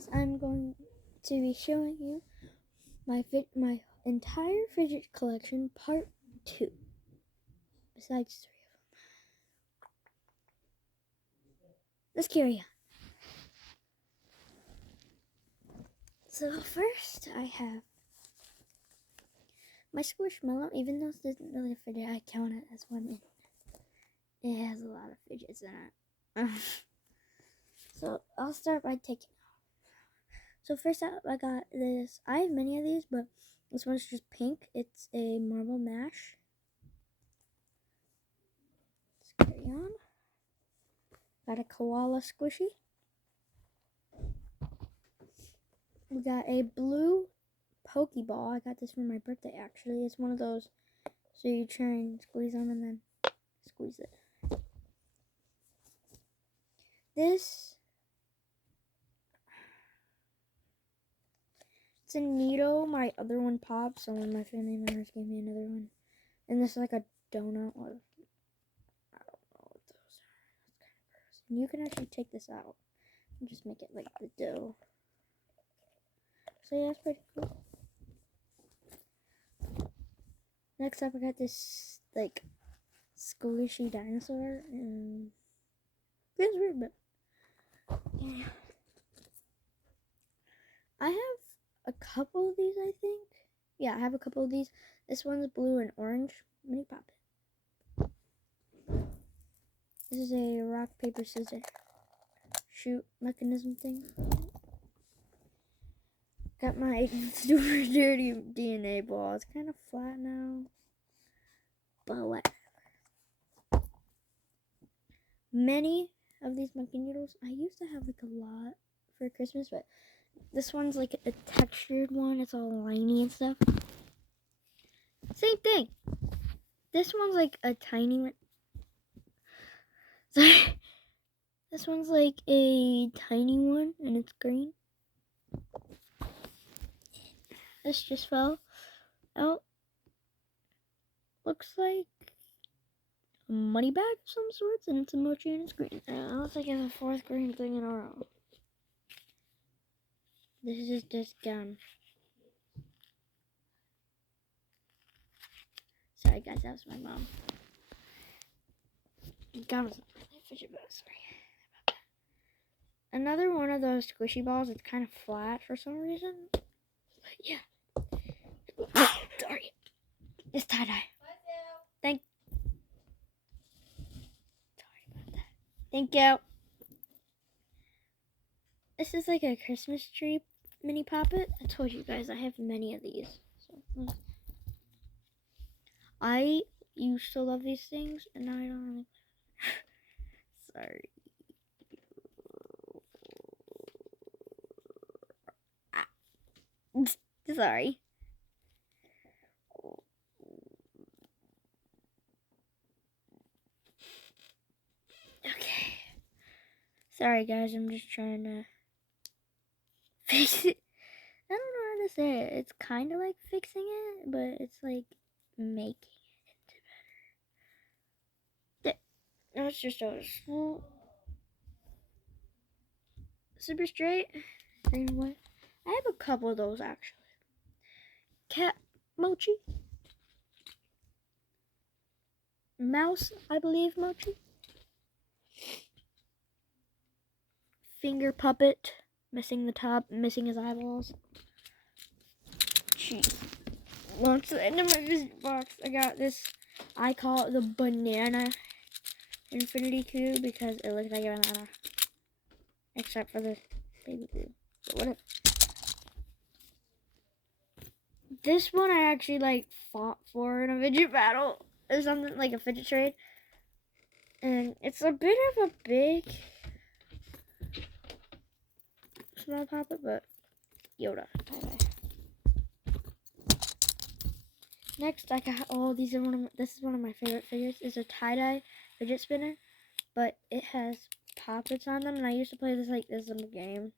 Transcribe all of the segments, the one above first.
guys, I'm going to be showing you my entire fidget collection, part 2, besides 3 of them. Let's carry on. So first, I have my Squishmallow. Even though this isn't really a fidget, I count it as one. It has a lot of fidgets in it. So I'll start by taking off. So first up, I got this. I have many of these, but this one's just pink. It's a marble mash. Let's carry on. Got a koala squishy. We got a blue Pokeball. I got this for my birthday, actually. It's one of those, so you try and squeeze them and then squeeze it. This, it's a Nito. My other one popped, so one of my family members gave me another one. And this is like a donut. Or, I don't know what those are. That's kind of gross. And you can actually take this out and just make it like the dough. So yeah, it's pretty cool. Next up, I got this like squishy dinosaur, and it's weird, but yeah. I have a couple of these, I think. Yeah, I have a couple of these. This one's blue and orange. Mini pop it. This is a rock, paper, scissors shoot mechanism thing. Got my super dirty DNA ball. It's kind of flat now, but whatever. Many of these monkey noodles, I used to have like a lot for Christmas, but this one's like a textured one. It's all liney and stuff. Same thing. This one's like a tiny one. Sorry. This one's like a tiny one, and it's green. This just fell out. Looks like a money bag of some sorts, and it's a mochi and it's green. It looks like it's the 4th green thing in a row. This is just gum. Sorry guys, that was my mom. Gum is my fidget ball, sorry. Another one of those squishy balls. It's kind of flat for some reason. But yeah. Sorry. It's tie-dye. Sorry about that. Thank you. This is like a Christmas tree mini poppet. I told you guys I have many of these. So I used to love these things, and now I don't really. Sorry. Sorry. Okay. Sorry guys, I'm just trying to fix it. I don't know how to say it. It's kind of like fixing it, but it's like making it into better. Now it's just a super straight, green and white. I have a couple of those actually. Cat mochi. Mouse, I believe, mochi. Finger puppet, missing the top, missing his eyeballs. Jeez. Once the end of my visit box, I got this. I call it the banana infinity cube because it looks like a banana, except for the baby blue. But whatever. This one I actually like fought for in a fidget battle or something, like a fidget trade, and it's a bit of a big small puppet, but Yoda tie-dye. Next, I got these are this is one of my favorite figures. It's a tie-dye fidget spinner, but it has poppets on them, and I used to play this like this little game.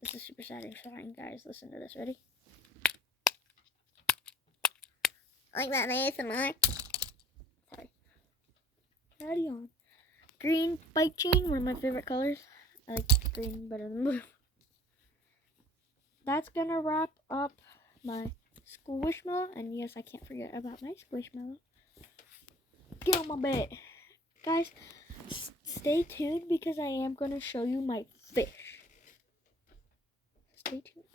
This is super satisfying, guys. Listen to this. Ready? Like that ASMR. Sorry. Carry on. Green bike chain, one of my favorite colors. I like green better than blue. that's gonna wrap up my Squishmallow. And yes, I can't forget about my Squishmallow. Get on my bed. Guys, stay tuned because I am gonna show you my fish. Stay tuned.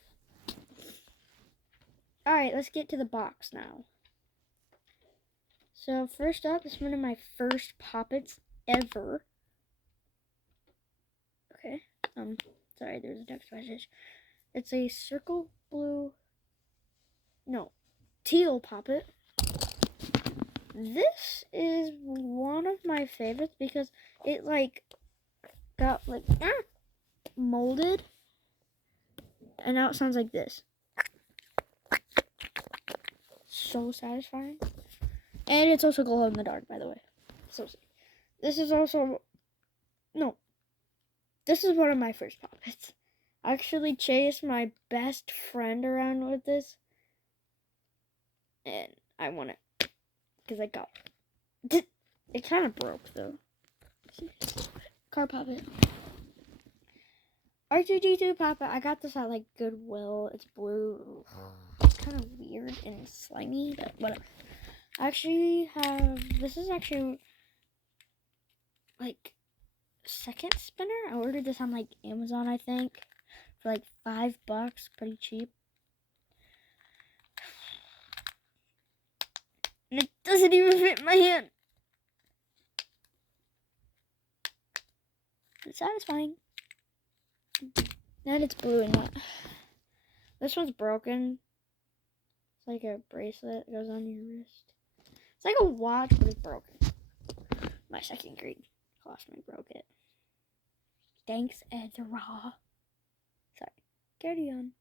Alright, let's get to the box now. So first up, this is one of my first poppets ever. Okay. Sorry, there's a text message. It's a circle blue, no, teal poppet. This is one of my favorites because it like got like molded, and now it sounds like this. So satisfying. And it's also glow in the dark, by the way. So this is also, no, this is one of my first poppets. I actually chased my best friend around with this, and I won it because I got it. It kind of broke though. Car poppet. R2D2 poppet. I got this at like Goodwill. It's blue. It's kind of weird and slimy, but whatever. I actually have, this is actually like second spinner. I ordered this on like Amazon, I think, for like $5, pretty cheap. And it doesn't even fit in my hand. It's satisfying. And it's blue and not. This one's broken. It's like a bracelet. It goes on your wrist. It's like a watch, but it's broken. My second grade classmate broke it. Thanks, Ezra. Sorry. Carry on.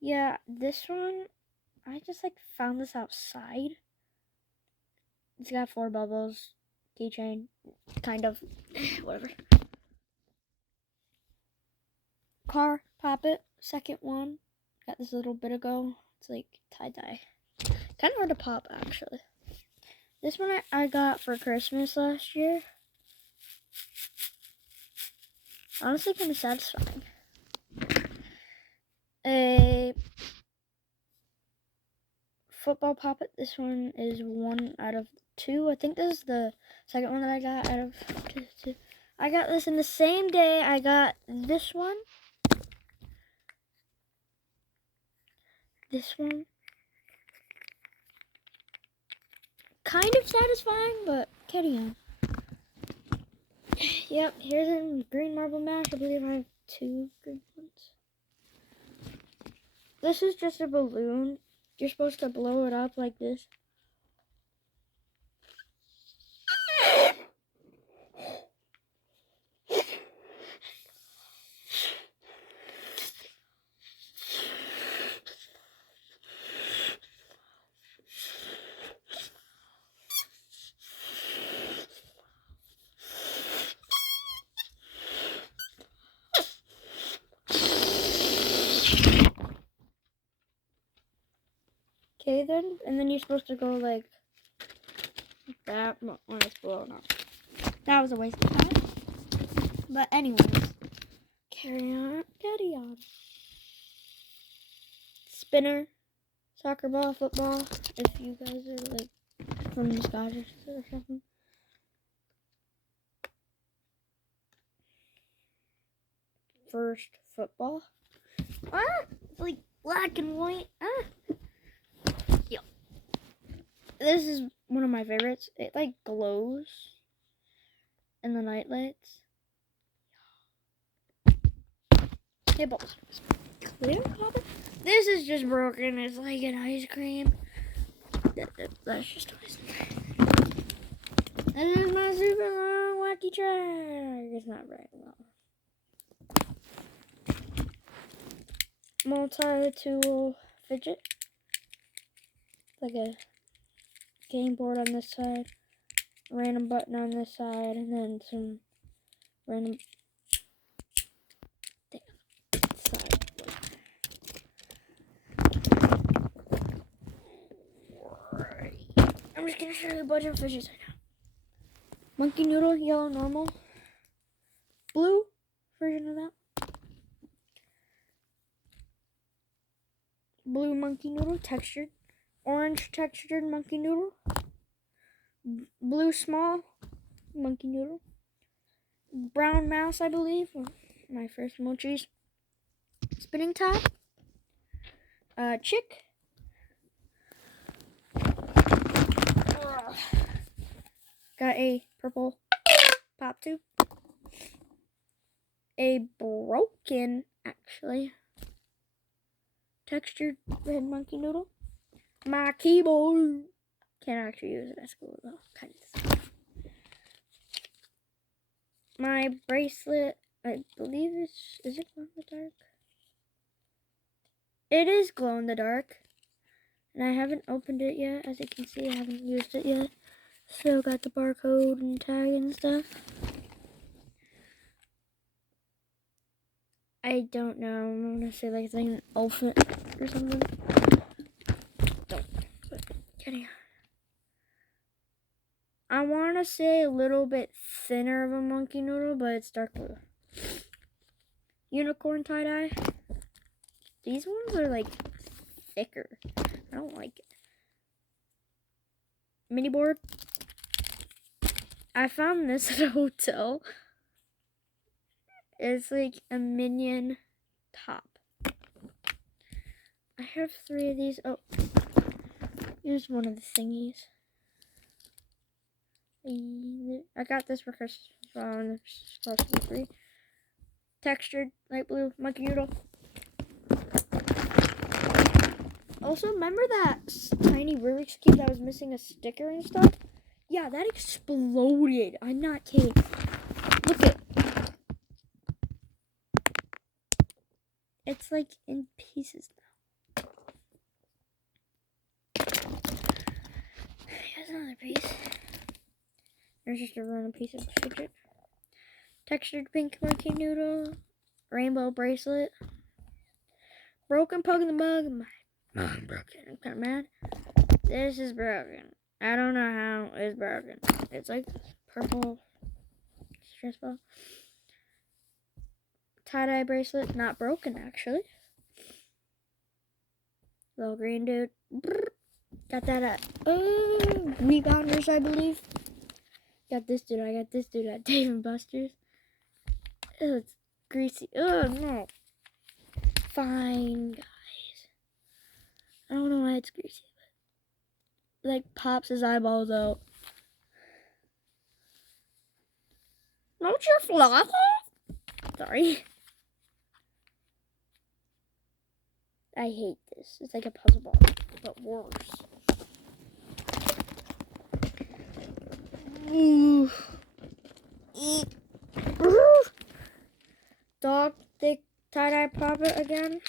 Yeah, this one, I just like found this outside. It's got 4 bubbles, keychain, kind of, whatever. Car poppet, second one. Got this a little bit ago. It's like tie-dye. Kind of hard to pop, actually. This one I got for Christmas last year. Honestly, kind of satisfying. A football poppet. This one is 1 out of 2. I think this is the second one that I got out of 2. I got this in the same day I got this one. This one. Kind of satisfying, but carry on. Yep, here's a green marble mash. I believe I have 2 green ones. This is just a balloon. You're supposed to blow it up like this. Okay then, and then you're supposed to go like that when it's blown up. That was a waste of time. But anyways, carry on. Spinner, soccer ball, football, if you guys are like from the Scottish or something. First football. It's like black and white. Yep. This is one of my favorites. It like glows in the night lights. Hey, balls. Clear poppet. This is just broken. It's like an ice cream. That's just ice cream. And there's my super long wacky track. It's not very long. Multi-tool fidget. Like a game board on this side, random button on this side, and then some random side. Right. I'm just gonna show you a bunch of fishes right now. Monkey noodle, yellow normal, blue version of that. blue monkey noodle, textured. Orange textured monkey noodle. Blue small monkey noodle. Brown mouse, I believe. My first mochis. Spinning top. Chick. Got a purple pop tube. A broken, actually, textured red monkey noodle. My keyboard. Can't actually use it at school though. Kind of. My bracelet, I believe is it glow in the dark? It is glow in the dark. And I haven't opened it yet. As you can see, I haven't used it yet. Still got the barcode and tag and stuff. I don't know. I'm gonna say like it's like an elephant or something. Don't. But kidding. I want to say a little bit thinner of a monkey noodle, but it's dark blue. Unicorn tie-dye. These ones are like thicker. I don't like it. Mini board. I found this at a hotel. It's like a minion top. I have 3 of these. Oh, here's one of the thingies. I got this for Christmas. It's supposed to be free. Textured light blue monkey noodle. Also, remember that tiny Rubik's Cube that was missing a sticker and stuff? Yeah, that exploded. I'm not kidding. Look at it. It's like in pieces now. Here's another piece. There's just a random piece of fidget. Textured pink monkey noodle. Rainbow bracelet. Broken poke in the mug. I'm broken. I'm kind of mad. This is broken. I don't know how it's broken. It's like purple stress ball. Tie-dye bracelet. Not broken, actually. Little green dude. Got that at Rebounders, I believe. Got this dude. I got this dude at Dave & Buster's. Oh, it's greasy. Oh, no. Fine, guys. I don't know why it's greasy, but it, like, pops his eyeballs out. Don't you flop? Sorry. I hate this. It's like a puzzle ball, but worse. Dog thick tie-dye puppet again.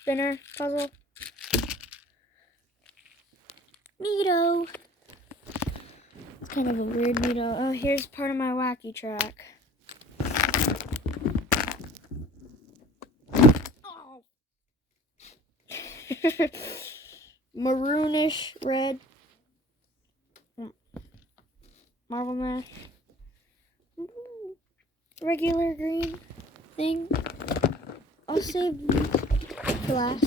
Spinner puzzle. Neato. It's kind of a weird neato. Oh, here's part of my wacky track. Oh. Maroonish red. Marble Mash. Regular green thing. I'll save for last.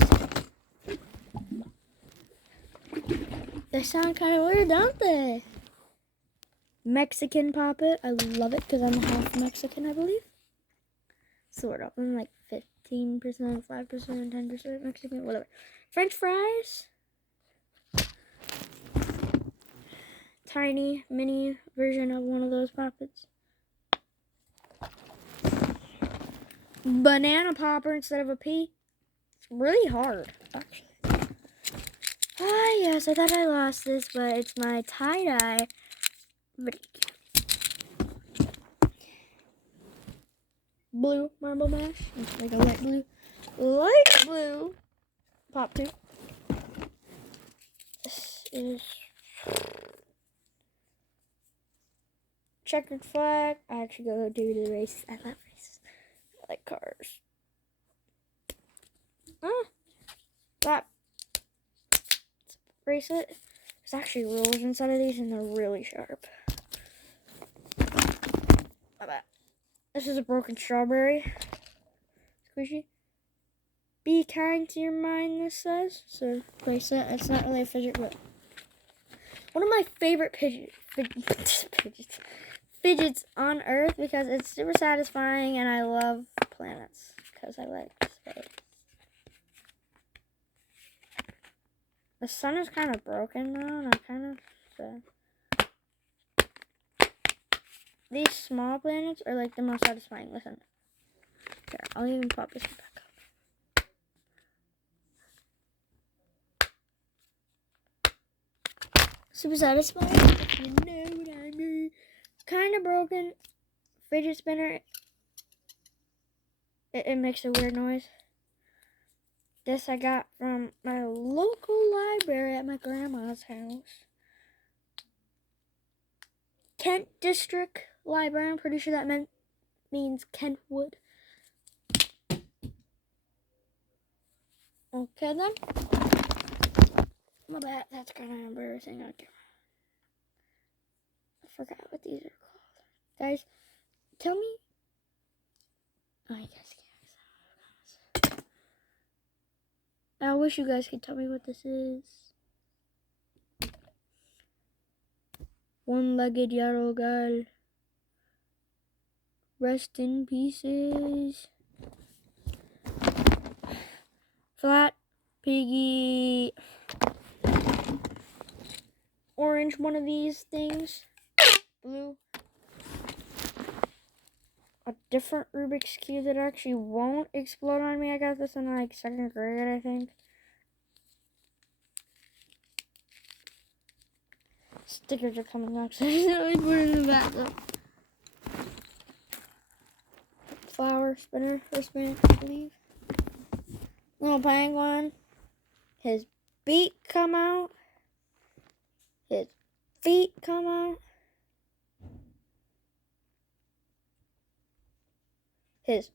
They sound kind of weird, don't they? Mexican poppet. I love it because I'm half Mexican, I believe. Sort of. I'm like 15%, 5%, 10% Mexican, whatever. French fries. Tiny mini version of one of those poppets. Banana popper instead of a pea. It's really hard, actually. Ah, yes, I thought I lost this, but it's my tie-dye. Blue marble mash. It's like a light blue. Light blue. Pop tube. This is checkered flag. I actually go do the race. I love races. I like cars. That bracelet. There's actually rules inside of these and they're really sharp. This is a broken strawberry. Squishy. Be kind to your mind, this says. So place it. It's not really a fidget, but one of my favorite fidgets on Earth because it's super satisfying and I love planets because I like space. The sun is kind of broken now, and I'm kind of sad. These small planets are like the most satisfying. Listen. Here, I'll even pop this back up. Super satisfying. If you know what I mean. Kind of broken. Fidget spinner. It makes a weird noise. This I got from my local library at my grandma's house. Kent District Library. I'm pretty sure that means Kentwood. Okay then. My bad. That's kind of embarrassing on camera. I forgot what these are called. Guys, tell me. Oh, you guys can't. I wish you guys could tell me what this is. One-legged yellow girl. Rest in pieces. Flat piggy. Orange one of these things. Blue. A different Rubik's Cube that actually won't explode on me. I got this in like 2nd grade, I think. Stickers are coming out, so I put it in the back though. Flower spinner, wristband, I believe. Little penguin. His beak come out. His feet come out. His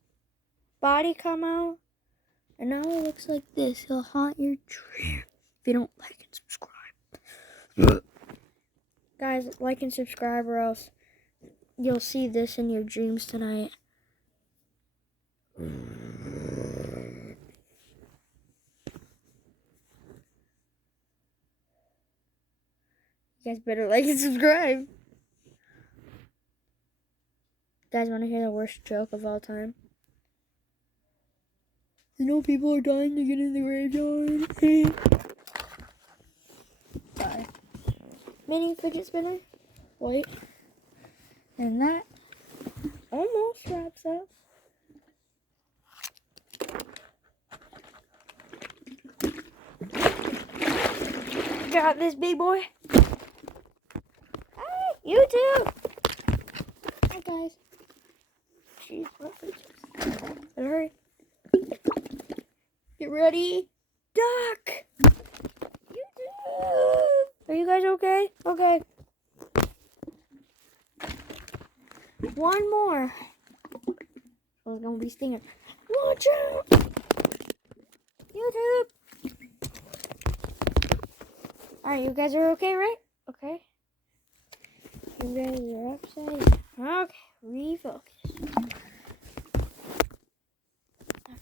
body come out. And now it looks like this. He'll haunt your dreams if you don't like and subscribe. Guys, like and subscribe or else you'll see this in your dreams tonight. You guys better like and subscribe. You guys want to hear the worst joke of all time? You know people are dying to get in the graveyard. Bye. Mini fidget spinner. Wait. And that almost wraps up. Got this big boy. Hey, you too. Hi guys. Jeez, what fidgets? Better hurry. Get ready. Duck. You too. Are you guys okay? Okay. One more. Oh, don't be stinging. Watch out. YouTube. Alright, you guys are okay, right? Okay. You guys are upside. Okay, refocus.